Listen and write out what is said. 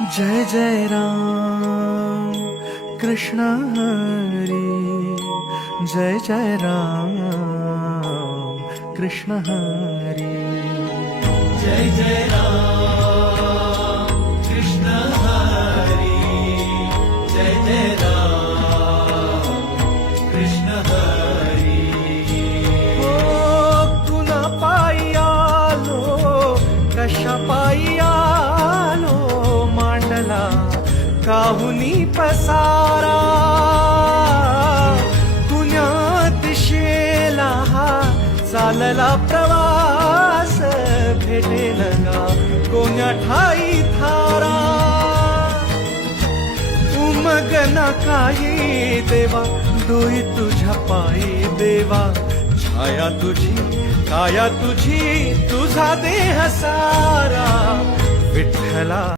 जय जय राम कृष्ण हरी, जय जय राम कृष्ण हरी, जय जय राम कृष्ण हरी, जय जय राम कृष्ण हरी. ओ तुना पायी आलो, कशा पायी आलो, मांडला काहुनी पसारा, कुण्या दिशेला हा चालला प्रवास, भेटेल का कोण्या ठाई थारा. उमगना काही देवा, डोई तुझ्या पायी देवा, छाया तुझी काया तुझी, तुझा देह सारा विठ्ठला.